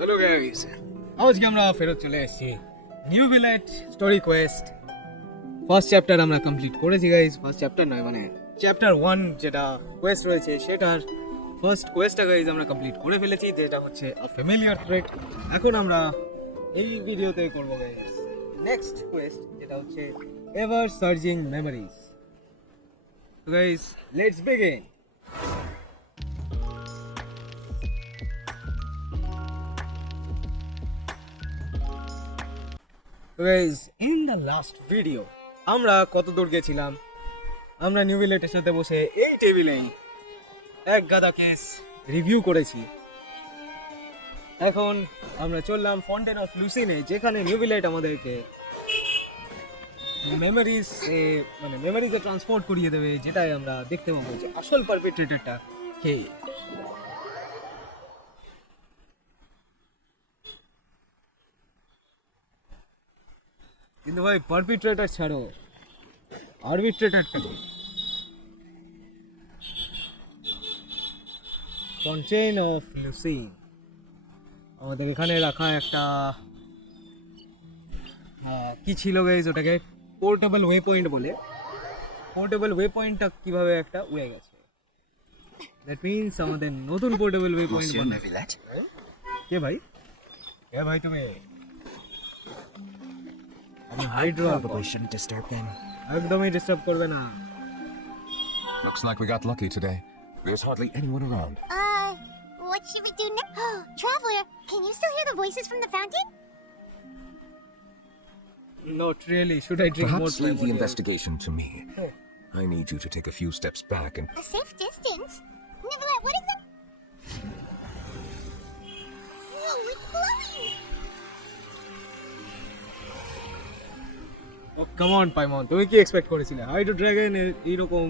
Hello guys, আজকে আমরা ফেরত চলে এসেছি নিউভিলেট স্টোরি কোয়েস্ট। ফার্স্ট চ্যাপ্টার আমরা কমপ্লিট করেছি গাইস। ফার্স্ট চ্যাপ্টার নয়, মানে চ্যাপ্টার 1 যেটা কোয়েস্ট রয়েছে সেটার ফার্স্ট কোয়েস্টটা গাইস আমরা কমপ্লিট করে ফেলেছি, যেটা হচ্ছে ফ্যামিলিয়ার থ্রেট। এখন আমরা এই ভিডিওতে করব গাইস নেক্সট কোয়েস্ট, যেটা হচ্ছে এভার সার্জিং মেমোরিজ। তো guys let's begin. Guys, in the last video আমরা কত দূর গেছিলাম? আমরা নিউভিলেটের সাথে বসে এই টেবিলেই এক গাদা কেস রিভিউ করেছি। এখন আমরা চললাম ফন্টেন অফ লুসিনে, যেখানে নিউভিলেট আমাদেরকে মেমোরিজে ট্রান্সপোর্ট করিয়ে দেবে, যেটাই আমরা দেখতে পাবো যে আসল পারপেট্রেটরটা কে। কিন্তু ভাই পারপিট্রেটর ছাড়ো, আরবিট্রেটরটা ফন্টেন অফ লুসিন আমাদের এখানে রাখা একটা কি ছিল গাইজ, ওটাকে পোর্টেবল ওয়ে পয়েন্ট বলে। পোর্টেবল ওয়ে পয়েন্টটা কিভাবে একটা উড়ে গেছে, দ্যাট মিনস আমাদের নতুন পোর্টেবল ওয়ে পয়েন্ট বলে। কে ভাই? কে ভাই তুমি? Probably shouldn't disturb them. একদমই ডিস্টার্ব করবে না। Looks like we got lucky today. There's hardly anyone around. What should we do now? Traveler, can you still hear the voices from the fountain? Not really. Should I drink more? Perhaps leave the investigation to me. I need you to take a few steps back and... A safe distance? Neuvillette, what is it? Whoa, it's glowing! Come on Paimon, তুমি কি expect করেছিলে hydro dragon এইরকম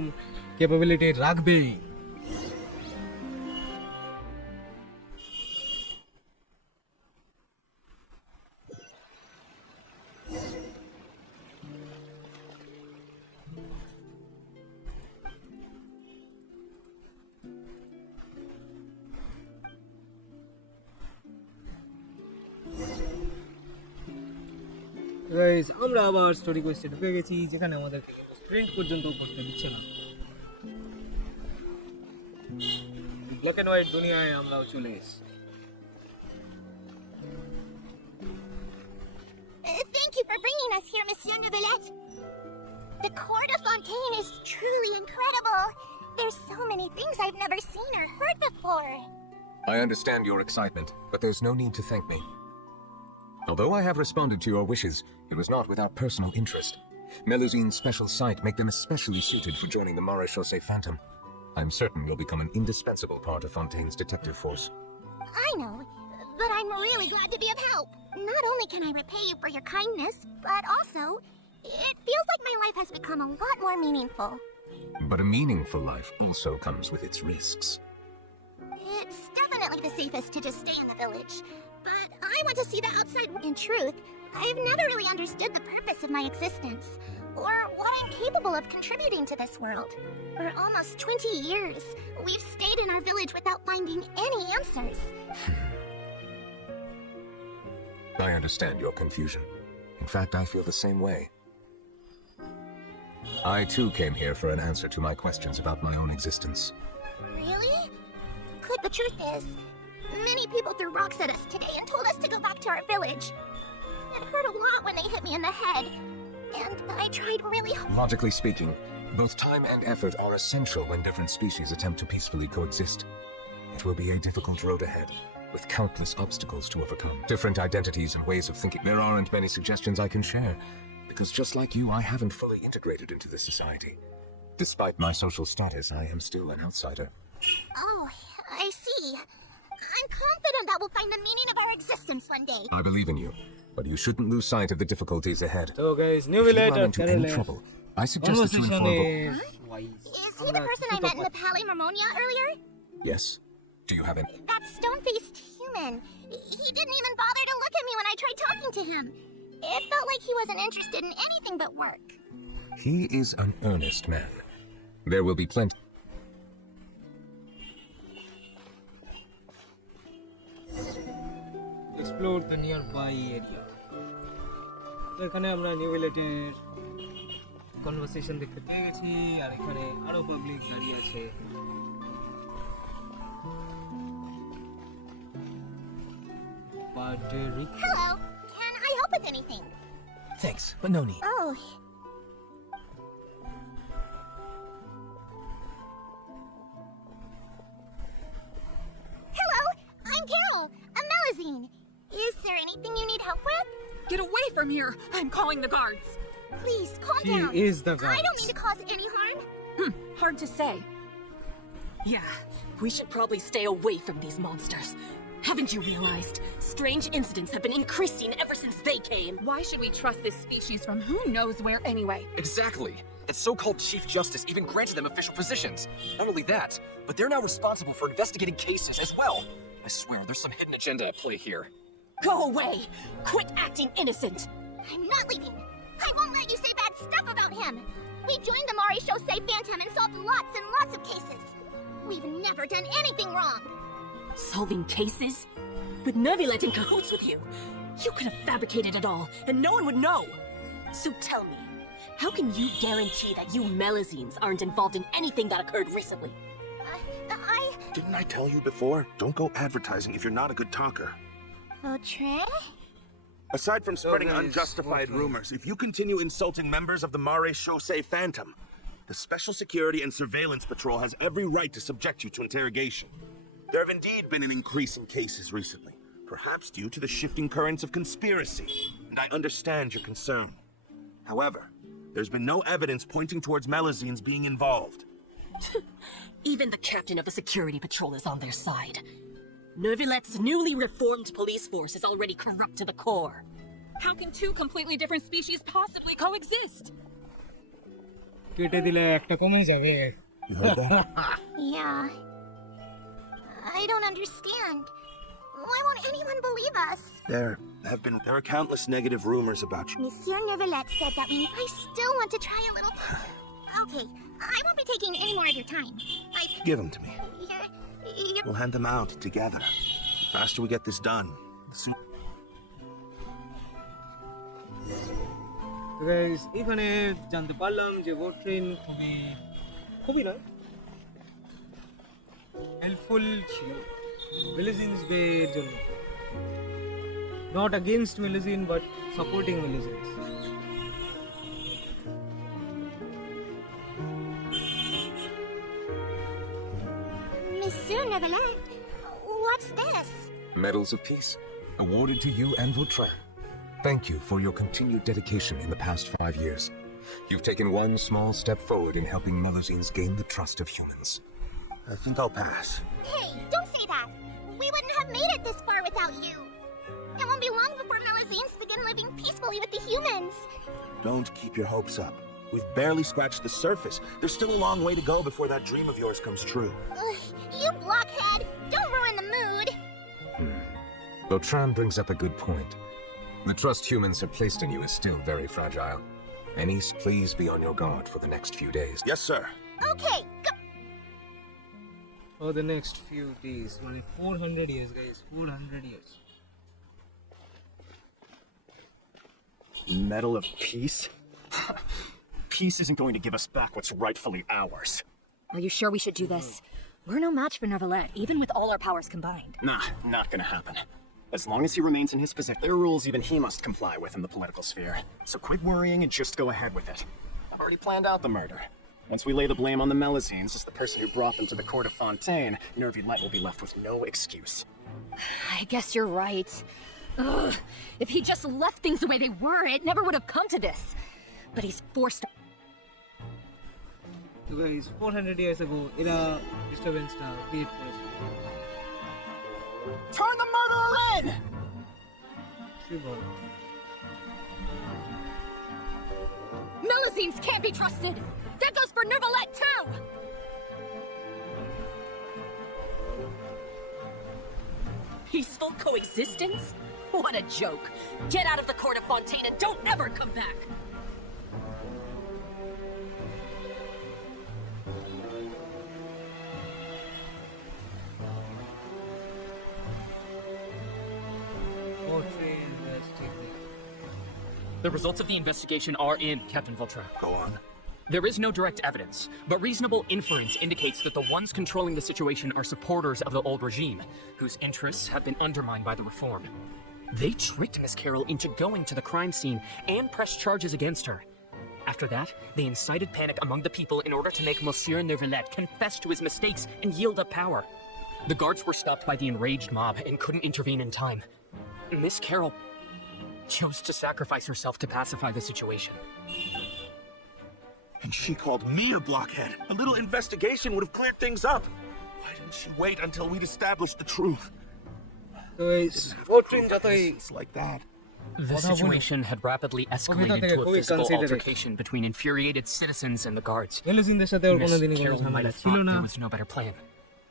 capability রাখবে? Guys, আমরা আবার story কোয়েস্টে ঢুকে গেছি, যেখানে আমাদেরকে প্রিন্ট পর্যন্ত করতে দিচ্ছে না। ব্ল্যাক এন্ড হোয়াইট দুনিয়ায় আমরাও চলে এসেছি। Thank you for bringing us here, Monsieur Neuvillette. The court of Fontaine is truly incredible. There's so many things I've never seen or heard before. I understand your excitement, but there's no need to thank me. Although I have responded to your wishes, it was not without personal interest. Melusine's special sight make them especially suited for joining the Maréchaussée Phantom. I'm certain you'll become an indispensable part of Fontaine's detective force. I know, but I'm really glad to be of help. Not only can I repay you for your kindness, but also, it feels like my life has become a lot more meaningful. But a meaningful life also comes with its risks. It's definitely the safest to just stay in the village. But I want to see the outside. In truth, I've never really understood the purpose of my existence, or what I'm capable of contributing to this world. For almost 20 years, we've stayed in our village without finding any answers. I understand your confusion. In fact, I feel the same way. I too came here for an answer to my questions about my own existence. Really? The truth is, many people threw rocks at us today and told us to go back to our village. It hurt a lot when they hit me in the head, and I tried really hard. Logically speaking, both time and effort are essential when different species attempt to peacefully coexist. It will be a difficult road ahead, with countless obstacles to overcome. Different identities and ways of thinking. There aren't many suggestions I can share, because just like you, I haven't fully integrated into this society. Despite my social status, I am still an outsider. Oh, I see. I'm confident that we'll find the meaning of our existence one day. I believe in you, but you shouldn't lose sight of the difficulties ahead. So guys, If you Neuvillette run into any trouble, I suggest that you inform... Is he the person I met in the Palais Marmonia earlier? Yes. Do you have any... That stone-faced human. He didn't even bother to look at me when I tried talking to him. It felt like he wasn't interested in anything but work. He is an earnest man. There will be plenty... explore the nearby area. তো এখানে আমরা নিউভিলেটের conversation দেখতে পেয়ে গেছি, আর এখানে আরো public দাঁড়িয়ে আছে। Hello. Can I help with anything? Thanks, but no need. Oh. Hello. I'm Carole, a Melusine. Is there anything you need help with? Get away from here! I'm calling the guards. Please, calm She down. is the I don't guards. mean to cause any harm. Hard to say. Yeah, we should probably stay away from these monsters. Haven't you realized? Strange incidents have been increasing ever since they came. Why should we trust this species from who knows where anyway? Exactly. That so-called Chief Justice even granted them official positions. Not only that, but they're now responsible for investigating cases as well. I swear, there's some hidden agenda at play here. Go away! Quit acting innocent! I'm not leaving. I won't let you say bad stuff about him. We joined the Mari Shosei Phantom and solved lots and lots of cases. We've never done anything wrong. Solving cases? With Neuvillette in cahoots with you? You could have fabricated it all, and no one would know. So tell me, how can you guarantee that you Melusines aren't involved in anything that occurred recently? Didn't I tell you before? Don't go advertising if you're not a good talker. Votre? Aside from spreading guys, unjustified okay. rumors, if you continue insulting members of the Mare Shosei Phantom, the Special Security and Surveillance Patrol has every right to subject you to interrogation. There have indeed been an increase in cases recently, perhaps due to the shifting currents of conspiracy, and I understand your concern. However, there's been no evidence pointing towards Melusines being involved. Even the captain of the security patrol is on their side. Neuvillette's newly reformed police force is already corrupt to the core. How can two completely different species possibly coexist? কেটে দিলে একটা কমে যাবে। You heard that? Yeah. I don't understand. Why won't anyone believe us? There are countless negative rumors about you. Monsieur Neuvillette said that I still want to try a little. Okay, I won't be taking any more of your time. Give them to me. You're... We'll hand them out together. The faster we get this done, the sooner. Guys এখানে জানতে পারলাম যে ভোট্রিন খুবই নয় helpful ছিল মেলুজিনসদের জন্য, not against Melusine but supporting Melusines. Monsieur Neuvillette, what's this? Medals of Peace, awarded to you and Vautrin. Thank you for your continued dedication in the past 5 years. You've taken one small step forward in helping Melusines gain the trust of humans. I think I'll pass. Hey, don't say that. We wouldn't have made it this far without you. It won't be long before Melusines begin living peacefully with the humans. Don't keep your hopes up. We've barely scratched the surface. There's still a long way to go before that dream of yours comes true. Ugh, you blockhead! Don't ruin the mood. Vautrin brings up a good point. The trust humans have placed in you is still very fragile. Anise, please be on your guard for the next few days. Yes, sir. Okay, go. For the next few days, মানে 400 years guys, 400 years. Medal of Peace? Peace isn't going to give us back what's rightfully ours. Are you sure we should do this? We're no match for Neuvillette, even with all our powers combined. Nah, not gonna happen. As long as he remains in his position, there are rules even he must comply with in the political sphere. So quit worrying and just go ahead with it. I've already planned out the murder. Once we lay the blame on the Melusines as the person who brought them to the court of Fontaine, Neuvillette will be left with no excuse. I guess you're right. Ugh, if he just left things the way they were, it never would have come to this. But he's forced. So guys, 400 years ago, এরা ডিস্টারবেন্সটা create করেছে। Turn the murderer in! কি বল? Melusines can't be trusted! That goes for Neuvillette too! Peaceful coexistence? What a joke! Get out of the court of Fontaine and don't ever come back! The results of the investigation are in, Captain Vautrin. Go on. There is no direct evidence, but reasonable inference indicates that the ones controlling the situation are supporters of the old regime, whose interests have been undermined by the reform. They tricked Miss Carole into going to the crime scene and pressed charges against her. After that, they incited panic among the people in order to make Monsieur Neuvillette confess to his mistakes and yield up power. The guards were stopped by the enraged mob and couldn't intervene in time. Miss Carole chose to sacrifice herself to pacify the situation. And she called me a blockhead. A little investigation would have cleared things up. Why didn't she wait until we'd established the truth? It's like that. The situation had rapidly escalated to a physical altercation between infuriated citizens and the guards. মেলুসিনদের সাথে ওর Miss কোনোদিনই কোনো Carole might ঝামেলা have ছিল thought না there was no better plan.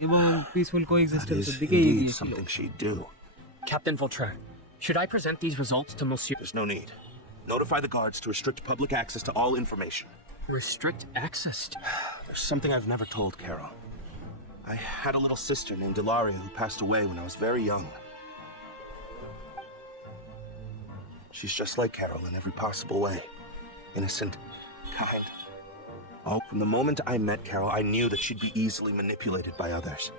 এবং peaceful That কোএক্সিস্টেন্সের is দিকেই indeed এগিয়েছিল something she'd do. Captain Vautrin, should I present these results to Monsieur? There's no need. Notify the guards to restrict public access to all information. Restrict access to... There's something I've never told Carole. I had a little sister named Delaria who passed away when I was very young. She's just like Carole in every possible way. Innocent, kind. Oh, from the moment I met Carole, I knew that she'd be easily manipulated by others.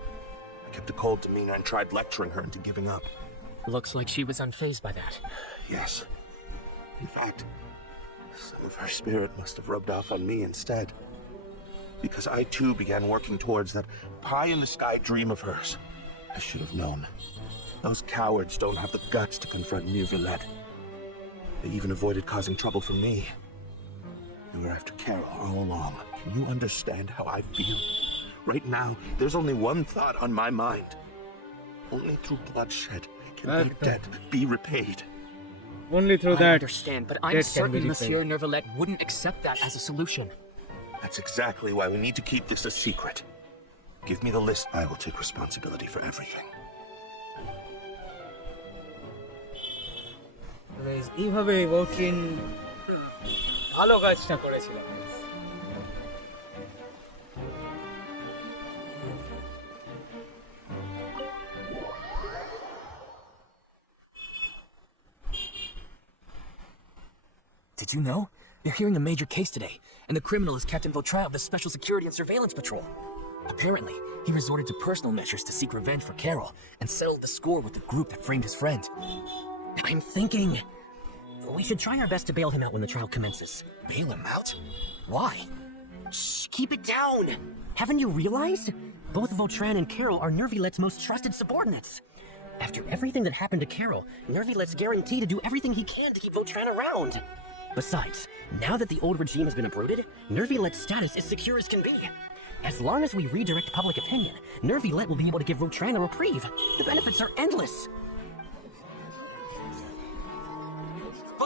I kept a cold demeanor and tried lecturing her into giving up. Looks like she was unfazed by that. Yes. In fact, some of her spirit must have rubbed off on me instead. Because I too began working towards that pie-in-the-sky dream of hers. I should have known. Those cowards don't have the guts to confront Neuvillette. They even avoided causing trouble for me. They were after Carole all along. Can you understand how I feel? Right now, there's only one thought on my mind. Only through bloodshed can their debt be repaid. only through I that understand, but I'm debt can be certain repaid. Monsieur Neuvillette wouldn't accept that as a solution. That's exactly why we need to keep this a secret. Give me the list. I will take responsibility for everything. Guys, এইভাবে Joaquin ভালো কাজটা করেছিল Did you know? They're hearing a major case today, and the criminal is Captain Vautrin of the Special Security and Surveillance Patrol. Apparently, he resorted to personal measures to seek revenge for Carole and settled the score with the group that framed his friend. I'm thinking we should try our best to bail him out when the trial commences. Bail him out? Why? Shh, keep it down! Haven't you realized? Both Vautrin and Carole are Neuvillette's most trusted subordinates. After everything that happened to Carole, Neuvillette's guaranteed to do everything he can to keep Vautrin around. Besides, now that the old regime has been uprooted, Neuvillette's status is secure as can be. As long as we redirect public opinion, Neuvillette will be able to give Vautrin a reprieve. The benefits are endless.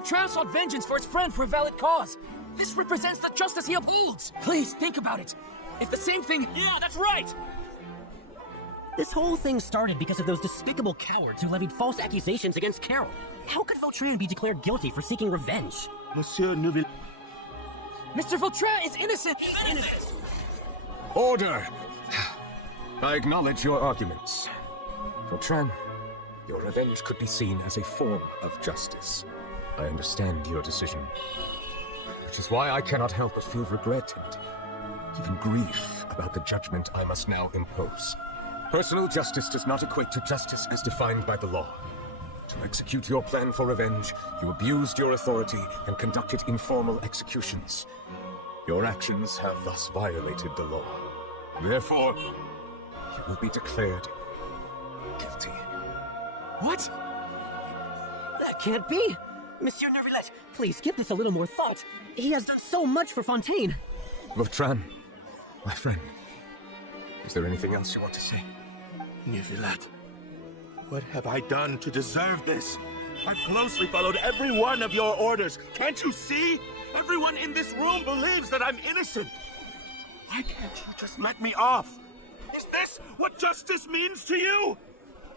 Vautrin sought vengeance for his friend for a valid cause. This represents the justice he upholds. Please, think about it. If the same thing... Yeah, that's right! This whole thing started because of those despicable cowards who levied false accusations against Carole. How could Vautrin be declared guilty for seeking revenge? Monsieur Neuvillette. Mr. Vautrin is innocent! He's innocent! Order! I acknowledge your arguments. Vautrin, your revenge could be seen as a form of justice. I understand your decision, which is why I cannot help but feel regret and even grief about the judgment I must now impose. Personal justice does not equate to justice as defined by the law. To execute your plan for revenge, you abused your authority and conducted informal executions. Your actions have thus violated the law. Therefore, you will be declared guilty. What? That can't be! Monsieur Neuvillette, please give this a little more thought. He has done so much for Fontaine. Vautrin, my friend, is there anything else you want to say? Neuvillette, what have I done to deserve this? I've closely followed every one of your orders. Can't you see? Everyone in this room believes that I'm innocent. Why can't you just let me off? Is this what justice means to you?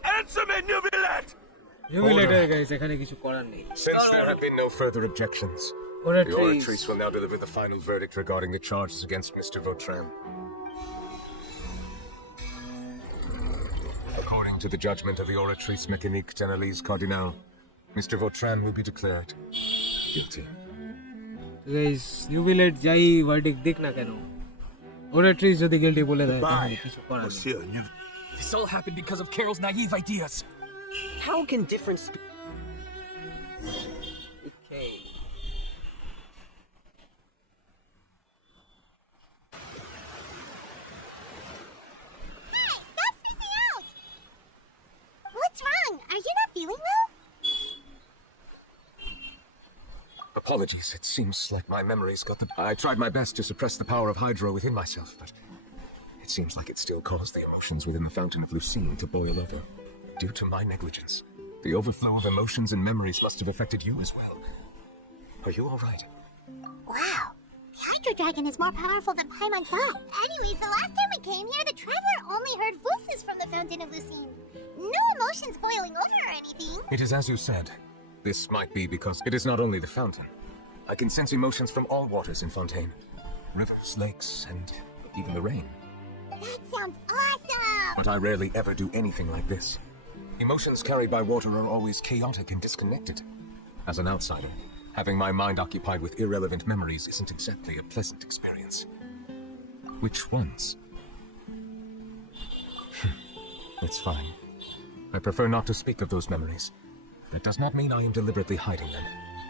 Answer me, Neuvillette! Neuvillette guys এখানে কিছু করার নেই Since there have been no further objections, the Oratrice will now deliver the final verdict regarding the charges against Mr. Vautrin. According to the judgment of the Oratrice Mécanique d'Analyse Cardinal, Mr. Vautrin will be declared guilty. Guys Neuvillette যাই verdict দিক না কেন ওরা trees যদি guilty বলে দেয় তাহলে Bye, কিছু করার নেই। Monsieur. This all happened because of Carol's naive ideas. How can different Okay. Hey, stop spacing out! What's wrong? Are you not feeling well? Apologies, it seems like my memories got the... I tried my best to suppress the power of Hydro within myself, but it seems like it still caused the emotions within the Fountain of Lucine to boil over. Due to my negligence, the overflow of emotions and memories must have affected you as well. Are you all right? Wow. The Hydro Dragon is more powerful than Paimon thought. Anyways, the last time we came here, the Traveler only heard voices from the Fountain of Lucine. No emotions boiling over or anything. It is as you said. This might be because it is not only the fountain. I can sense emotions from all waters in Fontaine. Rivers, lakes, and even the rain. That sounds awesome! But I rarely ever do anything like this. Emotions carried by water are always chaotic and disconnected. As an outsider, having my mind occupied with irrelevant memories isn't exactly a pleasant experience. Which ones? It's fine. I prefer not to speak of those memories. That does not mean I am deliberately hiding them.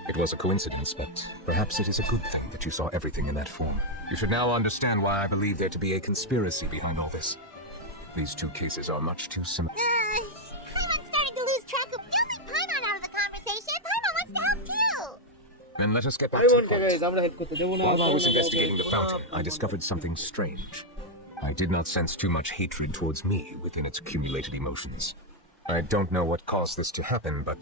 It was a coincidence, but perhaps it is a good thing that you saw everything in that form. You should now understand why I believe there to be a conspiracy behind all this. These two cases are much too similar. I'm starting to lose track of... Don't leave Paimon out of the conversation. Paimon wants to help too. Then let us get back I to want the to point. guys আমরা help করতে দেব না While I was investigating the fountain, I discovered something strange. I did not sense too much hatred towards me within its accumulated emotions. I don't know what caused this to happen, but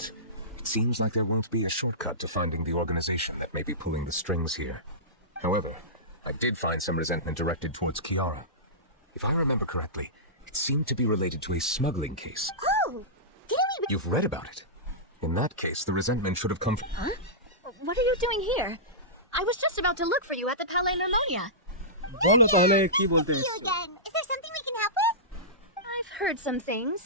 it seems like there won't be a shortcut to finding the organization that may be pulling the strings here. However, I did find some resentment directed towards Chiara. If I remember correctly, it seemed to be related to a smuggling case. Oh, didn't we... You've read about it. In that case, the resentment should have come from... Huh? What are you doing here? I was just about to look for you at the Palais Mermonia. বলো তাহলে কি বলতে See you এসছো? again. Is there something we can help with? I've heard some things,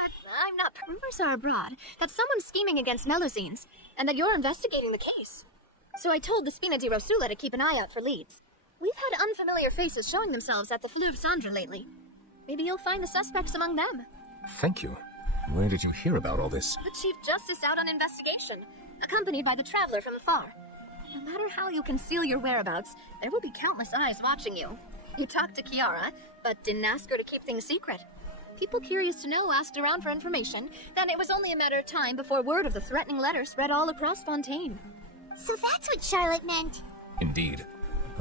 but I'm not... Rumors are abroad that someone's scheming against Melusines, and that you're investigating the case. So I told the Spina di Rosula to keep an eye out for leads. We've had unfamiliar faces showing themselves at the Fleuve Cendre lately. Maybe you'll find the suspects among them. Thank you. Where did you hear about all this? The Chief Justice out on investigation, accompanied by the Traveler from afar. No matter how you conceal your whereabouts, there will be countless eyes watching you. He talked to Chiara, but didn't ask her to keep things secret. People curious to know asked around for information, then it was only a matter of time before word of the threatening letter spread all across Fontaine. So that's what Charlotte meant. Indeed.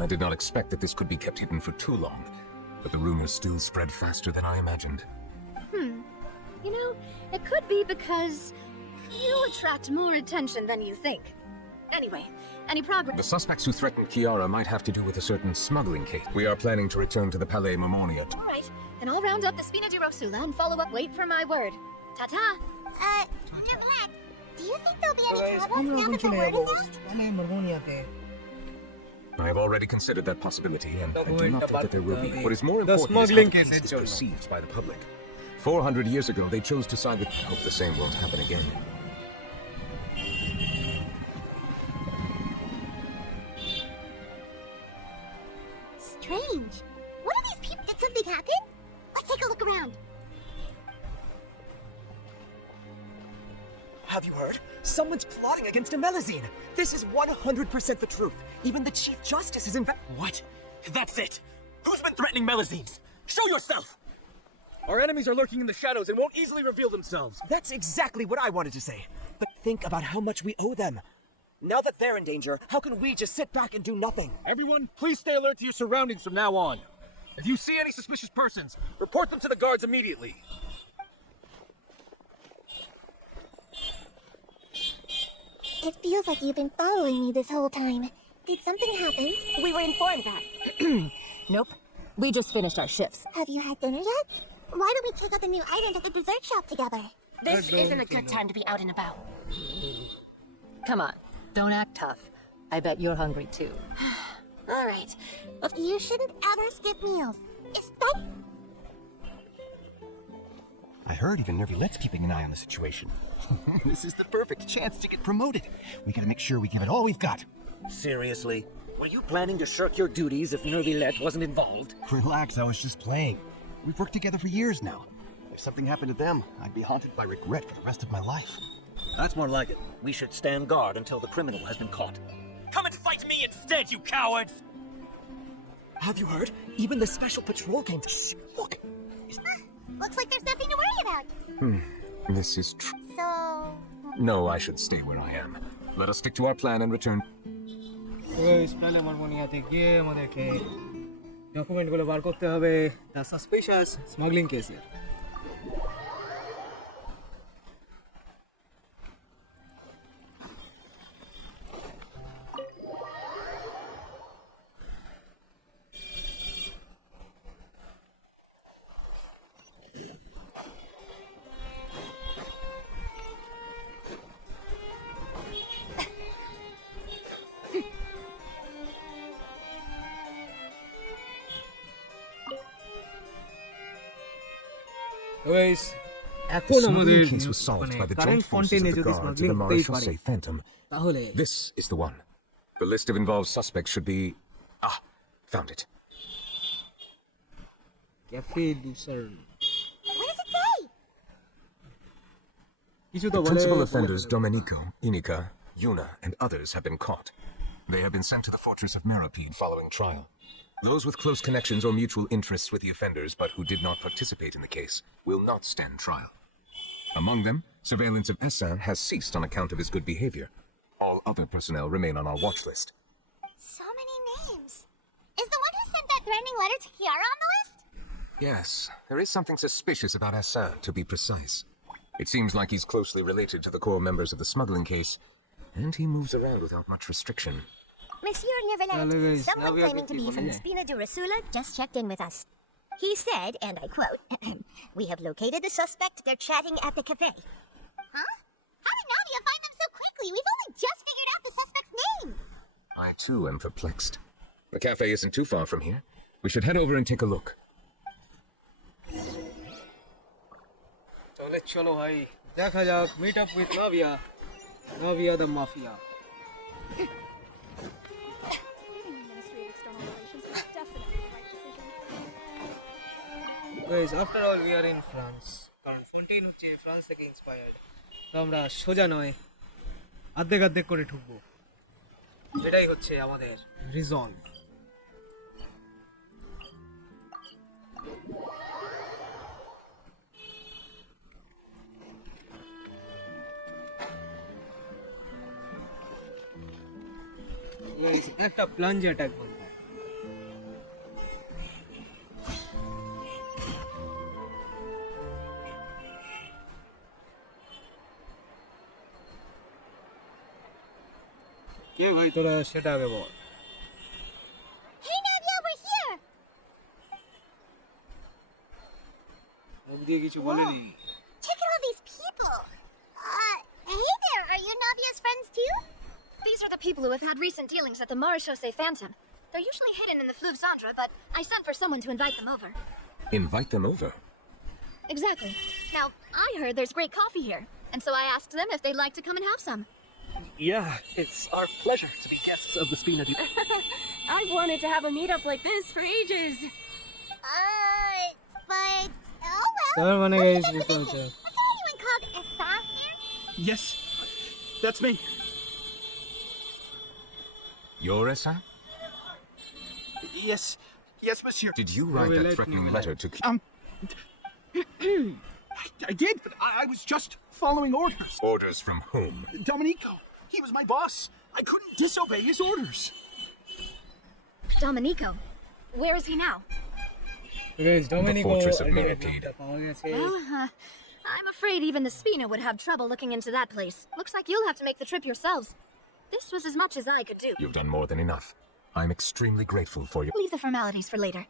I did not expect that this could be kept hidden for too long, but the rumors still spread faster than I imagined. You know, it could be because you attract more attention than you think. Anyway, any progress? The suspects who threatened Chiara might have to do with a certain smuggling case. We are planning to return to the Palais Mermonia. All right, then I'll round up the Spina di Rosula and follow up. Wait for my word. Ta-ta! Neuvillette, do you think there'll be any Guys, problems আমরা now এখন that the চলে word যাবো is out? মানে মার্মোনিয়াতে I have already considered that possibility, and I do not think that there will be. The What is more the important smuggling is how the case case is is perceived by the public. 400 years ago, they chose to side with... I hope the same won't happen again. Strange. What are these people? Did something happen? Let's take a look around. Have you heard? Someone's plotting against a Melusine. This is 100% the truth. Even the Chief Justice is What? That's it! Who's been threatening Melusines? Show yourself! Our enemies are lurking in the shadows and won't easily reveal themselves. That's exactly what I wanted to say. But think about how much we owe them. Now that they're in danger, how can we just sit back and do nothing? Everyone, please stay alert to your surroundings from now on. If you see any suspicious persons, report them to the guards immediately. It feels like you've been following me this whole time. Did something happen? We were informed that. Nope. We just finished our shifts. Have you had dinner yet? Why don't we check out the new items at the dessert shop together? This isn't a good time to be out and about. Come on, don't act tough. I bet you're hungry too. All right. You shouldn't ever skip meals. Especially... I heard even Neuvillette's keeping an eye on the situation. This is the perfect chance to get promoted. We gotta make sure we give it all we've got. Seriously? Were you planning to shirk your duties if Neuvillette wasn't involved? Relax, I was just playing. We've worked together for years now. If something happened to them, I'd be haunted by regret for the rest of my life. That's more like it. We should stand guard until the criminal has been caught. Come and fight me instead, you cowards! Have you heard? Even the special patrol came to... Shh, look! Looks like there's nothing to worry about. This is true. So... No, I should stay where I am. Let us stick to our plan and return. Guys প্ল্যানে মারমোনিয়াতে গিয়ে আমাদেরকে ডকুমেন্টগুলো বার করতে হবে the suspicious smuggling কেসে। Guys এখন The আমাদের smuggling case was solved by the current joint forces ফন্টেনে of the যদি guards of স্মাগলিং the হতেই পারে Maréchaussée Phantom. তাহলে This is the one. The list of involved suspects should be... found it. Cafe Lucerne What does it say? কিছু তো The বলে principal offenders Domenico, Inica, Yuna, and others have been caught. They have been sent to the fortress of Melusines following trial. Those with close connections or mutual interests with the offenders but who did not participate in the case will not stand trial. Among them, surveillance of Essin has ceased on account of his good behavior. All other personnel remain on our watch list. So many names. Is the one who sent that threatening letter to Kiara on the list? Yes, there is something suspicious about Essin, to be precise. It seems like he's closely related to the core members of the smuggling case, and he moves around without much restriction. Monsieur Hello, Neuvillette, guys. Now someone we are claiming to be getting from one, Spina Durasula just checked in with us. He said, and I quote, "We have located the suspect. They're chatting at the cafe." Huh? How did Navia find them so quickly? We've only just figured out the suspect's name. I too am perplexed. The cafe isn't too far from here. We should head over and take a look. তাহলে চলো ভাই দেখা যাক meet up with Navia the mafia. Guys, after all we are in France. কারণ ফন্টেইন হচ্ছে France থেকে inspired. তো আমরা সোজা নয় আর্ধেক করে ঢুকবো। এটাই হচ্ছে আমাদের রিজন। Guys, একটা প্লাঞ্জ অ্যাটাক বলবো। কে ভাই তোরা সেটা আগে বল। Hey, Navia, we're here. মুখ দিয়ে কিছু বলেনি। Check out all these people. Hey there. Are you Navia's friends too? These are the people who have had recent dealings at the Maréchaussée Phantom. They're usually hidden in the Fleuve Cendre, but I sent for someone to invite them over. Invite them over? Exactly. Now, I heard there's great coffee here, and so I asked them if they'd like to come and have some. Yeah, it's our pleasure to be guests of the Spina Durasula. I've wanted to have a meetup like this for ages. But oh well. তার মানে What's guys the বুঝতে business? পারছো। Was there anyone called Essa here? Yes, that's me. You're Essin? Yes, monsieur. Did you write that Neuvillette, threatening Neuvillette. letter to... I did, but I was just following orders. Orders from whom? Domenico, he was my boss. I couldn't disobey his orders. Domenico. Where is he now? Guys, Domenico fortress of ultimate Melusines. টা পাওয়া গেছে। Well, I'm afraid even the Spina would have trouble looking into that place. Looks like you'll have to make the trip yourselves. This was as much as I could do. You've done more than enough. I'm extremely grateful for your... Leave the formalities for later.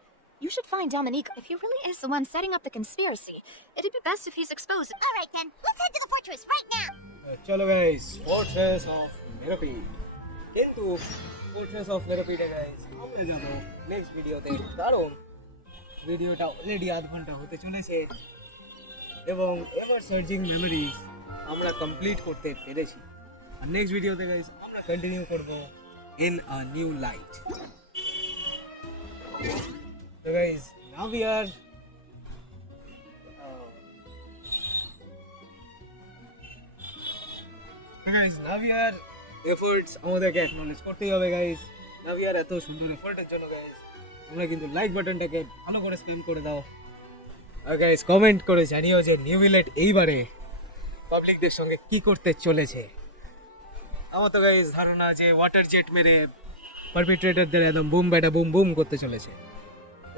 You should find Domenico. If he really is the one setting up the conspiracy, it'd be best if he's exposed. All right then. Let's head to the fortress right now. চলো guys fortress of মেরোপি। কিন্তু fortress of মেরোপিতে guys আমরা যাব next ভিডিওতে, কারণ ভিডিওটা already আধ ঘন্টা হতে চলেছে। এবং এভার সার্চিং মেমোরিজ আমরা কমপ্লিট করতে পেরেছি। আর নেক্সট ভিডিওতে গাইস আমরা কন্টিনিউ করব in a new light. So guys, now we are efforts আমাদেরকে অ্যাকনলেজ করতেই হবে গাইস। now we are এত সুন্দর এফোর্টের জন্য গাইস তোমরা কিন্তু লাইক বাটনটাকে ভালো করে স্প্যাম করে দাও। আর গাইস কমেন্ট করে জানিও যে নিউভিলেট এইবারে পাবলিকদের সঙ্গে কি করতে চলেছে। আমার তো গাইস ধারণা যে ওয়াটার জেট মেরে পারপিট্রেটরদের একদম বুম ব্যাটা বুম বুম করতে চলেছে।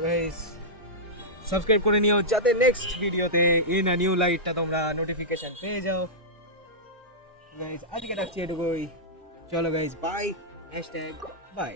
গাইস সাবস্ক্রাইব করে নিও যাতে নেক্সট ভিডিওতে ইন আ নিউ লাইটটা তোমরা নোটিফিকেশন পেয়ে যাও। গাইস আজকে রাখছি এটুকুই, চলো গাইস বাই, হ্যাশট্যাগ বাই।